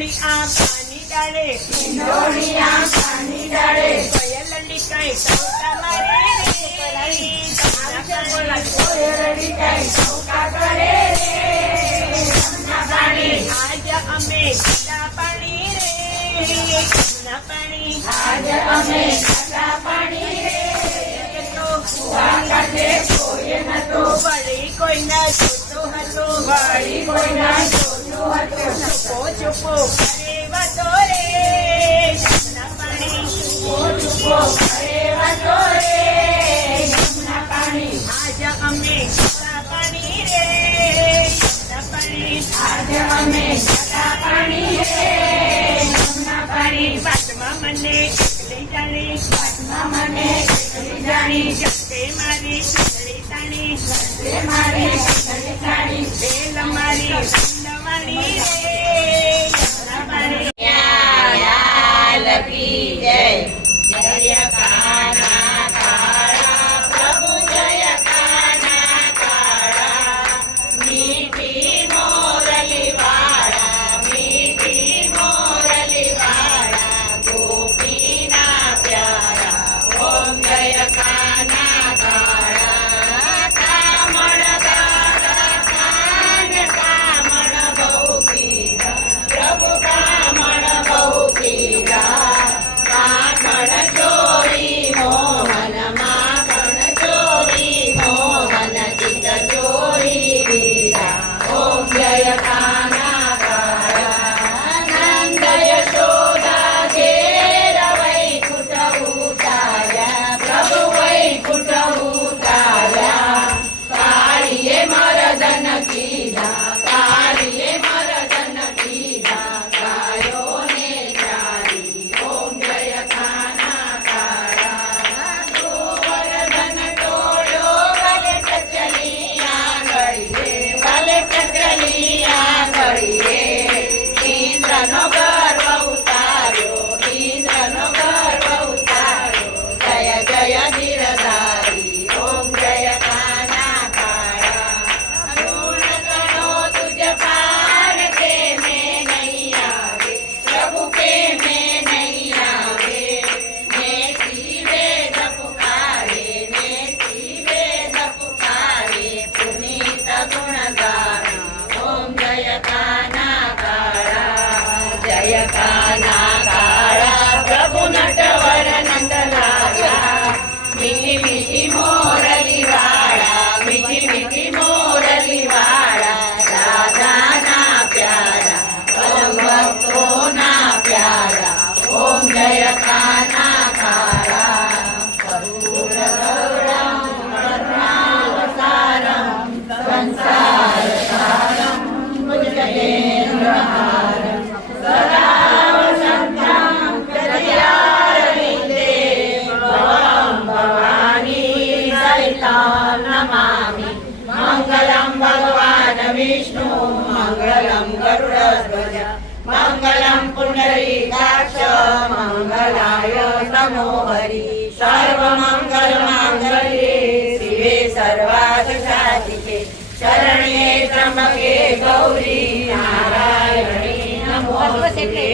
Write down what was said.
ઈંડોળી આંબાની ડાળે ઈંડોળી આંબાની ડાળે કોયલડી કઈ ટહુકા મારે કોયલડી કઈ ટહુકા કરે રે જમના પાણી આજ અમે ખાટા પાણી રે જમના પાણી આજ અમે ખાટા પાણી રે કુવા કાંઠે કોઈ નતું વળી કોઈના જોતું હતું વળી કોઈના જોતું હતું ચૂપો ચૂપો કરે વાતો રે જમના પાણી ચૂપો કરે વાતો રે જમના પાણી આજ અમે ખાટા પાણી રે જમના પાણી આજ અમે ખાટા પાણી રે જમના પાણી વાતમાં મને એકલી જાણી વાતમાં મને એકલી જાણી જગતે મારી સુંદરી તાણી તે મારી સુંદરી તાણી બેલ મારી વંદવાણી રે જમના પાણી લાલ કી જય જય કાના કાળા પ્રભુ જય કાના કાળા મીઠી મોરલી વાળા ગોપીના પ્યારા ઓમ જય કાના કાળા કામણ દારા કામણ બહુ કીધા પ્રભુ કામણ બહુ કીધા માખણ ચોરી મોહન માખણ ચોરી મોહન ચિત ચોરી વીરા ઓમ જય કાના કાળા નંદ યશોદા ઘેર વૈકુંઠ ઉતાર્યા પ્રભુ વૈકુંઠ ઉતાર્યા કાળીએ મરદન કીધા કાળીએ મરદન કીધા ગાયોને ચારી ઓમ જય કાના કાળા ગોવર્ધન ટોળ્યો ભલે ચચલી આંગળીએ ઇન્દ્રનો ગર્વ ઉતાર્યો જય જય ધીરધારી ઓમ જય કાના કાળા ગુણગણો તુજ પાર કે મેં નહીં આવે પ્રભુ કે મેં નહીં આવે નેતી વેદ પુકારે પુનીત ગુણગાન ઓમ જય કાના કાળા પ્રભુ નટવર નંદલાલા મીઠી મીઠી મોરલી વાળા રાધાના પ્યારા પરમ ભક્તોના પ્યારા ઓમ જય કાના કાળા કરુણ ગૌરમ કરુણાવતારમ સંસાર સારમ ભુજગેન્દ્રહારમ સદા વસંતમ હૃદયારવિંદે ભવં ભવાની સહિतं નમામિ મંગલં ભગવાન વિષ્ણુ મંગલં ગરુડધ્વજ મંગલં પુંડરીકાક્ષ મંગલાય તનો હરિ સર્વમંગલ માંગલ્ये શિવે સર્વાર્થ સાધિકે શરણ્યે ત્રંબકે ગૌરી નારાયણી નમોસ્તુતે।